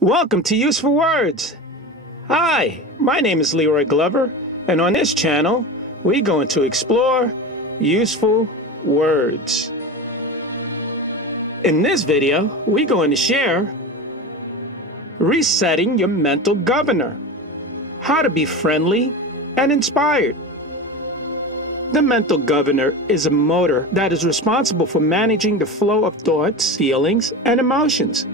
Welcome to Useful Words. Hi, my name is Leroy Glover, and on this channel, we're going to explore useful words. In this video, we're going to share resetting your mental governor, how to be friendly and inspired. The mental governor is a motor that is responsible for managing the flow of thoughts, feelings, and emotions.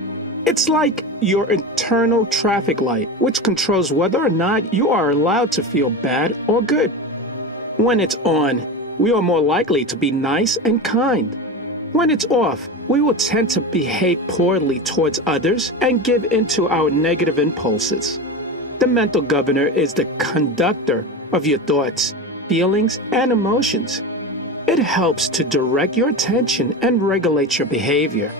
It's like your internal traffic light, which controls whether or not you are allowed to feel bad or good. When it's on, we are more likely to be nice and kind. When it's off, we will tend to behave poorly towards others and give into our negative impulses. The mental governor is the conductor of your thoughts, feelings, and emotions. It helps to direct your attention and regulate your behavior.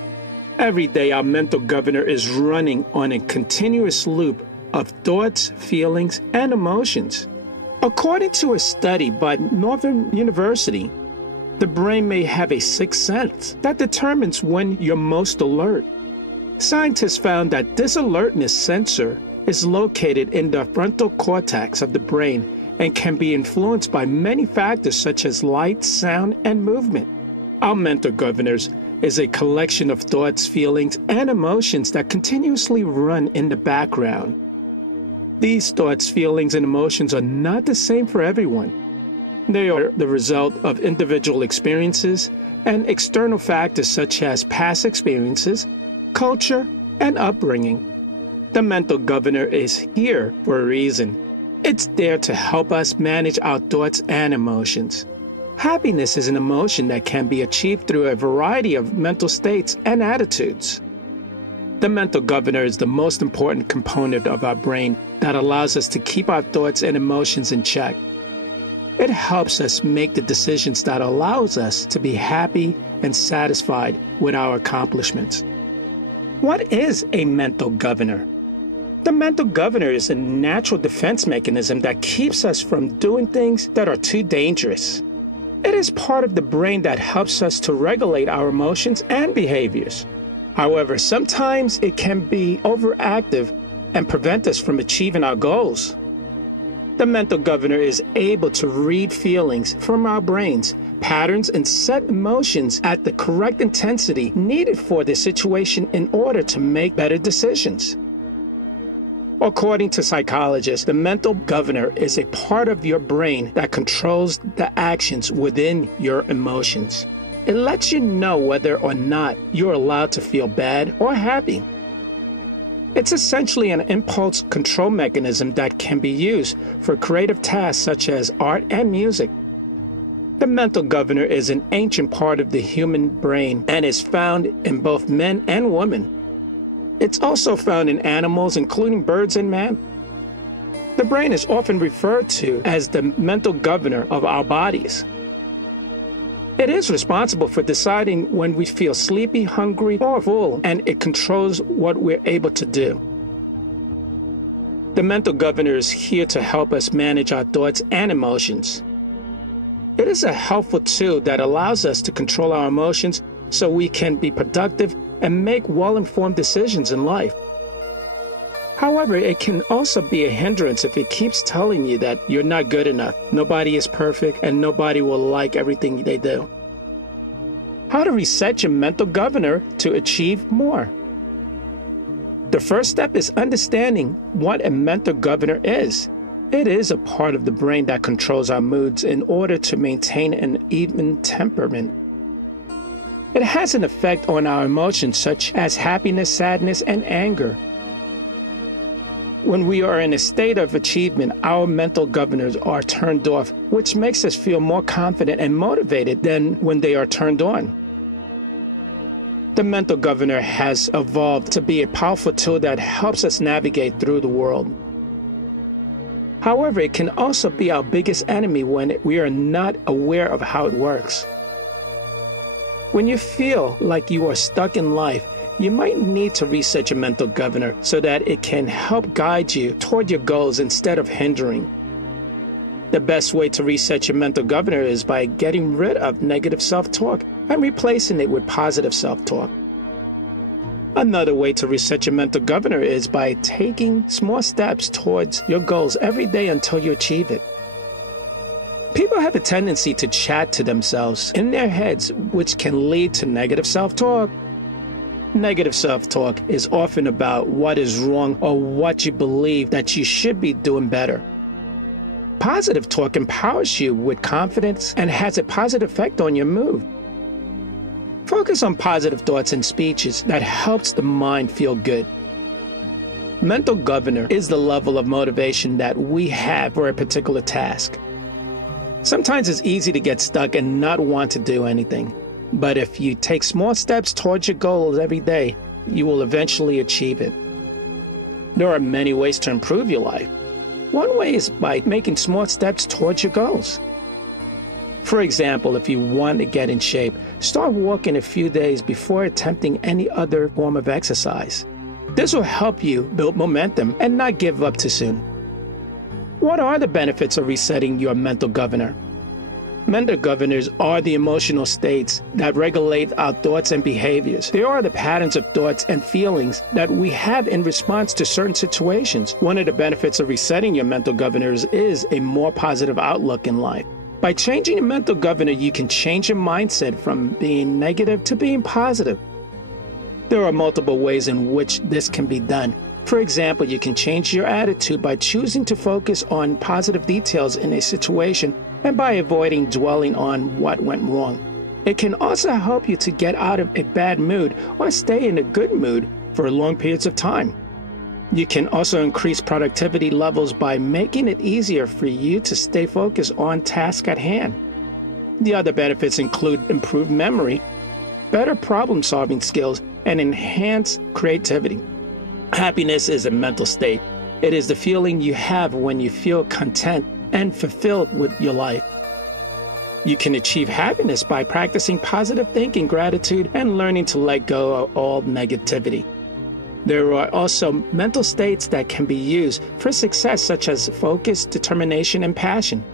Every day, our mental governor is running on a continuous loop of thoughts, feelings, and emotions. According to a study by Northern University, the brain may have a sixth sense that determines when you're most alert. Scientists found that this alertness sensor is located in the frontal cortex of the brain and can be influenced by many factors such as light, sound, and movement. Our mental governors is a collection of thoughts, feelings, and emotions that continuously run in the background. These thoughts, feelings, and emotions are not the same for everyone. They are the result of individual experiences and external factors such as past experiences, culture, and upbringing. The mental governor is here for a reason. It's there to help us manage our thoughts and emotions. Happiness is an emotion that can be achieved through a variety of mental states and attitudes. The mental governor is the most important component of our brain that allows us to keep our thoughts and emotions in check. It helps us make the decisions that allows us to be happy and satisfied with our accomplishments. What is a mental governor? The mental governor is a natural defense mechanism that keeps us from doing things that are too dangerous. It is part of the brain that helps us to regulate our emotions and behaviors. However, sometimes it can be overactive and prevent us from achieving our goals. The mental governor is able to read feelings from our brains, patterns, and set emotions at the correct intensity needed for the situation in order to make better decisions. According to psychologists, the mental governor is a part of your brain that controls the actions within your emotions. It lets you know whether or not you're allowed to feel bad or happy. It's essentially an impulse control mechanism that can be used for creative tasks such as art and music. The mental governor is an ancient part of the human brain and is found in both men and women. It's also found in animals, including birds and mammals. The brain is often referred to as the mental governor of our bodies. It is responsible for deciding when we feel sleepy, hungry, or full, and it controls what we're able to do. The mental governor is here to help us manage our thoughts and emotions. It is a helpful tool that allows us to control our emotions so we can be productive and make well-informed decisions in life. However, it can also be a hindrance if it keeps telling you that you're not good enough, nobody is perfect, and nobody will like everything they do. How to reset your mental governor to achieve more? The first step is understanding what a mental governor is. It is a part of the brain that controls our moods in order to maintain an even temperament. It has an effect on our emotions such as happiness, sadness, and anger. When we are in a state of achievement, our mental governors are turned off, which makes us feel more confident and motivated than when they are turned on. The mental governor has evolved to be a powerful tool that helps us navigate through the world. However, it can also be our biggest enemy when we are not aware of how it works. When you feel like you are stuck in life, you might need to reset your mental governor so that it can help guide you toward your goals instead of hindering. The best way to reset your mental governor is by getting rid of negative self-talk and replacing it with positive self-talk. Another way to reset your mental governor is by taking small steps towards your goals every day until you achieve it. People have a tendency to chat to themselves in their heads, which can lead to negative self-talk. Negative self-talk is often about what is wrong or what you believe that you should be doing better. Positive talk empowers you with confidence and has a positive effect on your mood. Focus on positive thoughts and speeches that helps the mind feel good. Mental governor is the level of motivation that we have for a particular task. Sometimes it's easy to get stuck and not want to do anything. But if you take small steps towards your goals every day, you will eventually achieve it. There are many ways to improve your life. One way is by making small steps towards your goals. For example, if you want to get in shape, start walking a few days before attempting any other form of exercise. This will help you build momentum and not give up too soon. What are the benefits of resetting your mental governor? Mental governors are the emotional states that regulate our thoughts and behaviors. They are the patterns of thoughts and feelings that we have in response to certain situations. One of the benefits of resetting your mental governors is a more positive outlook in life. By changing your mental governor, you can change your mindset from being negative to being positive. There are multiple ways in which this can be done. For example, you can change your attitude by choosing to focus on positive details in a situation and by avoiding dwelling on what went wrong. It can also help you to get out of a bad mood or stay in a good mood for long periods of time. You can also increase productivity levels by making it easier for you to stay focused on tasks at hand. The other benefits include improved memory, better problem-solving skills, and enhanced creativity. Happiness is a mental state. It is the feeling you have when you feel content and fulfilled with your life. You can achieve happiness by practicing positive thinking, gratitude, and learning to let go of all negativity. There are also mental states that can be used for success, such as focus, determination, and passion.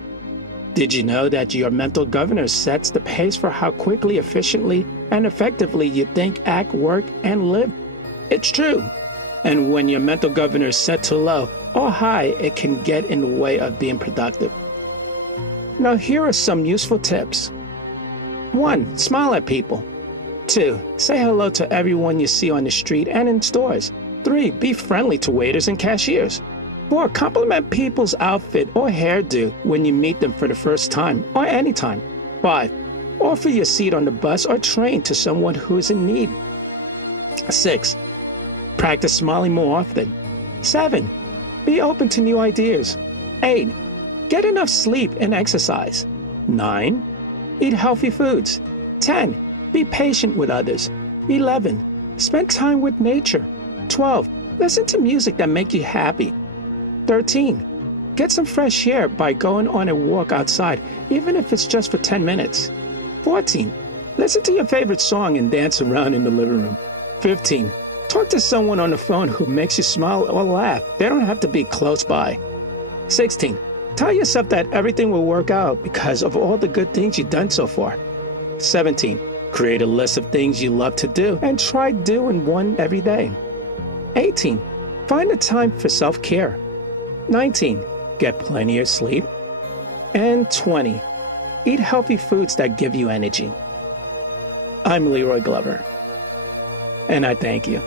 Did you know that your mental governor sets the pace for how quickly, efficiently, and effectively you think, act, work, and live? It's true. And when your mental governor is set too low or high, it can get in the way of being productive. Now, here are some useful tips. 1. Smile at people. 2. Say hello to everyone you see on the street and in stores. 3. Be friendly to waiters and cashiers. 4. Compliment people's outfit or hairdo when you meet them for the first time or anytime. 5. Offer your seat on the bus or train to someone who is in need. 6. Practice smiling more often. 7. Be open to new ideas. 8. Get enough sleep and exercise. 9. Eat healthy foods. 10. Be patient with others. 11. Spend time with nature. 12. Listen to music that makes you happy. 13. Get some fresh air by going on a walk outside, even if it's just for 10 minutes. 14. Listen to your favorite song and dance around in the living room. 15. Talk to someone on the phone who makes you smile or laugh. They don't have to be close by. 16. Tell yourself that everything will work out because of all the good things you've done so far. 17. Create a list of things you love to do and try doing one every day. 18. Find a time for self-care. 19. Get plenty of sleep. And 20. Eat healthy foods that give you energy. I'm Leroy Glover, and I thank you.